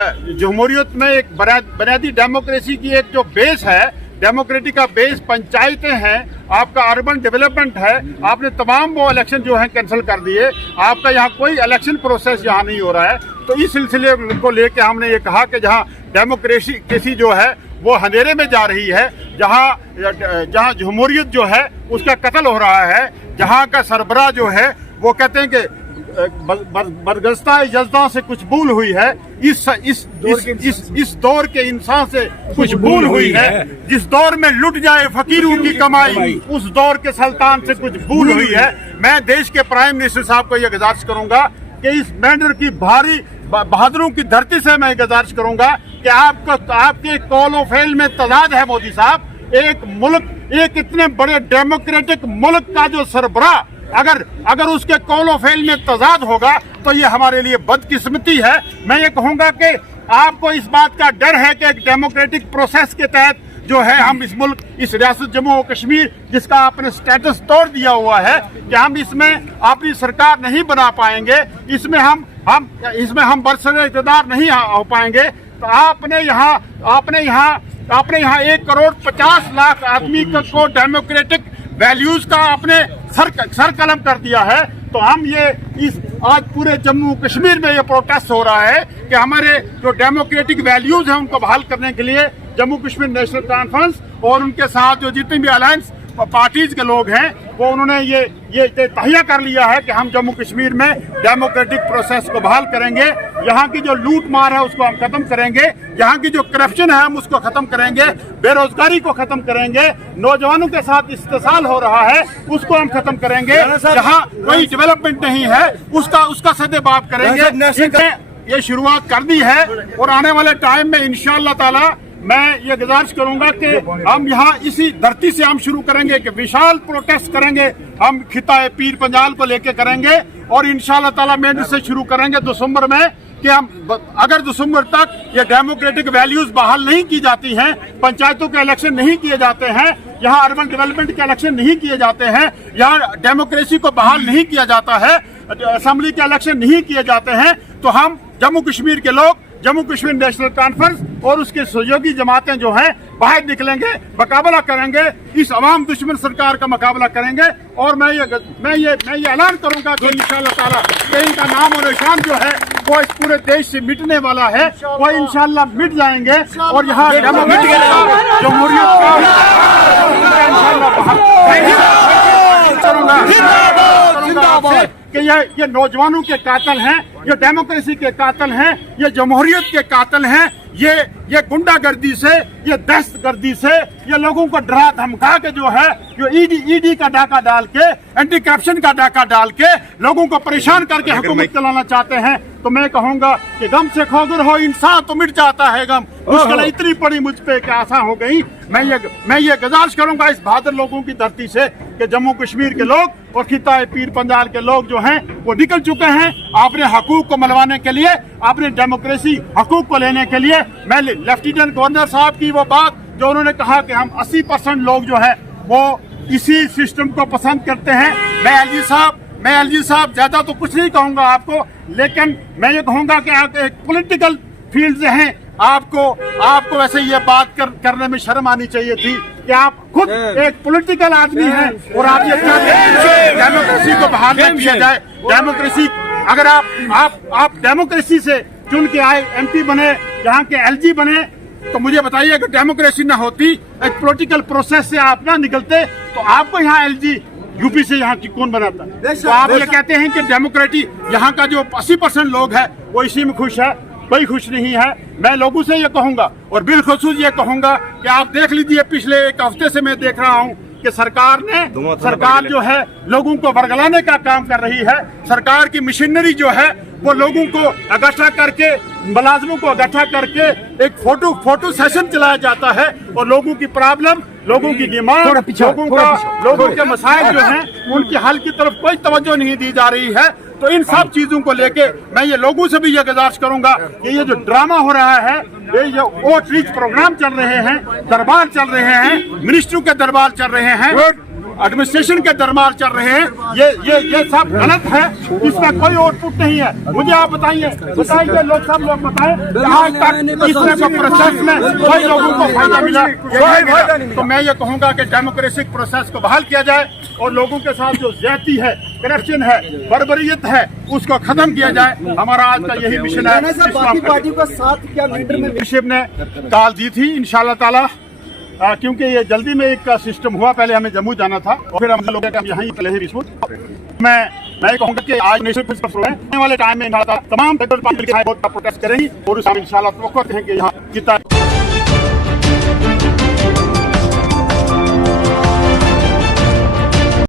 जमहूरियत में एक बुनियादी डेमोक्रेसी की एक जो बेस है, डेमोक्रेटिक का बेस पंचायतें हैं, आपका अर्बन डेवलपमेंट है। आपने तमाम वो इलेक्शन जो है कैंसिल कर दिए। आपका यहाँ कोई इलेक्शन प्रोसेस यहाँ नहीं हो रहा है। तो इस सिलसिले को लेके हमने ये कहा कि जहाँ डेमोक्रेसी जो है वो अंधेरे में जा रही है, जहाँ जमहूरियत जो है उसका कत्ल हो रहा है, जहाँ का सरबराह जो है वो कहते हैं कि बरगज़िश्ता इजज़ात से कुछ भूल हुई है, इस दौर के इंसान से कुछ भूल हुई है। जिस दौर में लुट जाए फकीरों की कमाई, उस दौर के सुल्तान से कुछ भूल हुई है। मैं देश के प्राइम मिनिस्टर साहब को यह गुजारिश करूंगा कि इस मैटर की भारी बहादुरों की धरती से मैं गुजारिश करूंगा कि आपके कॉल ऑफ फेल में तजाद है। मोदी साहब, एक इतने बड़े डेमोक्रेटिक मुल्क का जो सरबराह अगर उसके कॉल ऑफ फेल में तजाद होगा तो ये हमारे लिए बदकिस्मती है। मैं ये कहूंगा कि आपको इस बात का डर है कि एक डेमोक्रेटिक प्रोसेस के तहत जो है हम इस रियासत जम्मू और कश्मीर जिसका आपने स्टेटस तोड़ दिया हुआ है कि हम इसमें अपनी सरकार नहीं बना पाएंगे, इसमें हम बरसरे इक़्तिदार नहीं हो पाएंगे। तो आपने यहाँ 1,50,00,000 आदमी को डेमोक्रेटिक वैल्यूज का आपने सर कलम कर दिया है। तो हम आज पूरे जम्मू कश्मीर में ये प्रोटेस्ट हो रहा है कि हमारे जो डेमोक्रेटिक वैल्यूज हैं उनको बहाल करने के लिए जम्मू कश्मीर नेशनल कॉन्फ्रेंस और उनके साथ जो जितने भी अलायंस पार्टीज के लोग हैं वो उन्होंने ये तहिया कर लिया है कि हम जम्मू कश्मीर में डेमोक्रेटिक प्रोसेस को बहाल करेंगे। यहाँ की जो लूट मार है उसको हम खत्म करेंगे, यहाँ की जो करप्शन है हम उसको खत्म करेंगे, बेरोजगारी को खत्म करेंगे, नौजवानों के साथ इस्तेसाल हो रहा है उसको हम खत्म करेंगे, जहाँ कोई डेवलपमेंट नहीं है उसका सदेबाप करेंगे। ये शुरुआत कर दी है और आने वाले टाइम में इंशाअल्लाह ताला मैं ये गुजारिश करूंगा कि हम यहाँ इसी धरती से हम शुरू करेंगे कि विशाल प्रोटेस्ट करेंगे। हम खिताए पीर पंजाल को लेके करेंगे और इंशाअल्लाह ताला मेंढ से शुरू करेंगे दिसंबर में कि हम अगर दिसंबर तक ये डेमोक्रेटिक वैल्यूज बहाल नहीं की जाती हैं, पंचायतों के इलेक्शन नहीं किए जाते हैं, यहाँ अर्बन डेवलपमेंट के इलेक्शन नहीं किए जाते हैं, यहाँ डेमोक्रेसी को बहाल नहीं किया जाता है, असेंबली के इलेक्शन नहीं किए जाते हैं, तो हम जम्मू कश्मीर के लोग जम्मू कश्मीर नेशनल कॉन्फ्रेंस और उसके सहयोगी जमातें जो हैं बाहर निकलेंगे, मुकाबला करेंगे, इस अवाम दुश्मन सरकार का मुकाबला करेंगे। और मैं ये ऐलान करूंगा कि इंशाअल्लाह ताला इनका नाम और निशान जो है वो इस पूरे देश से मिटने वाला है, वो इंशाअल्लाह मिट जाएंगे और यहाँ जमहूरियत कि ये नौजवानों के कातिल हैं, ये डेमोक्रेसी के कातिल हैं, ये जमहूरियत के कातिल हैं, ये गुंडागर्दी से, ये दहशतगर्दी से, ये लोगों को डरा धमका के जो है जो ईडी का डाका डाल के, एंटी करप्शन का डाका डाल के लोगों को परेशान करके हुकूमत चलाना चाहते हैं। तो मैं कहूंगा कि गम से खोगर हो इंसान तो मिट जाता है गम, मुश्किल इतनी पड़ी मुझ पे कि आसान हो गई। मैं ये गुजारिश करूंगा इस बहादुर लोगों की धरती से कि जम्मू कश्मीर के लोग और खिताए पीर पंजाल के लोग जो हैं वो निकल चुके हैं अपने हकूक को मनवाने के लिए, अपने डेमोक्रेसी हकूक को लेने के लिए। मैं लेफ्टिनेंट गवर्नर साहब की वो बात जो उन्होंने कहा कि हम 80% लोग जो है वो इसी सिस्टम को पसंद करते हैं। मैं एलजी साहब ज्यादा तो कुछ नहीं कहूंगा आपको, लेकिन मैं ये कहूंगा कि आप एक पॉलिटिकल फील्ड से हैं, आपको वैसे ये बात करने में शर्म आनी चाहिए थी कि आप खुद एक पॉलिटिकल आदमी हैं और आप ये डेमोक्रेसी को बहाल कर दिया जाए। डेमोक्रेसी अगर आप डेमोक्रेसी से चुन के आए एमपी बने, यहाँ के एलजी बने, तो मुझे बताइए अगर डेमोक्रेसी ना होती, एक पॉलिटिकल प्रोसेस से आप ना निकलते तो आपको यहाँ एलजी यूपी से यहाँ की कौन बनाता? तो आप ये कहते हैं कि डेमोक्रेसी यहाँ का जो 80% लोग है वो इसी में खुश है, कोई खुश नहीं है। मैं लोगों से ये कहूंगा और बिलखुसूस ये कहूंगा कि आप देख लीजिए पिछले एक हफ्ते से मैं देख रहा हूँ कि सरकार जो है लोगों को बरगलाने का काम कर रही है। सरकार की मशीनरी जो है वो लोगों को इकट्ठा करके, मुलाजमों को इकट्ठा करके एक फोटो सेशन चलाया जाता है और लोगों की प्रॉब्लम, लोगों की डिमांड, लोगों के मसाइल जो हैं उनके हल की तरफ कोई तवज्जो नहीं दी जा रही है। तो इन सब चीजों को लेके मैं ये लोगों से भी ये गुजारिश करूंगा कि ये जो ड्रामा हो रहा है, ये आउटरीच प्रोग्राम चल रहे हैं, दरबार चल रहे हैं, मिनिस्ट्रियों के दरबार चल रहे हैं, एडमिनिस्ट्रेशन के दरबार चल रहे हैं, ये सब गलत है, इसका कोई आउटपुट नहीं है। मुझे आप बताइए लोग सब लोग बताएं आज तक इस तरह के प्रोसेस में कई लोगों को फायदा मिला? तो मैं ये कहूँगा कि डेमोक्रेटिक प्रोसेस को बहाल किया जाए और लोगों के साथ जो ज्यादती है, करप्शन है, बर्बरियत है, उसको खत्म किया जाए। हमारा आज का यही मिशन है। बाकी पार्टियों का साथ क्या लीडर में लीडरशिप ने काल दी थी इंशाल्लाह ताला, क्योंकि ये जल्दी में एक सिस्टम हुआ, पहले हमें जम्मू जाना था और फिर हम लोग यहाँ ही पहले ही विश्व मैं कहूँगा कि आज आने वाले टाइम में इंशाल्लाह तमाम फेडरल पार्टी प्रोटेस्ट करेंगी और इंशाल्लाह तो हैं कि यहाँ कितना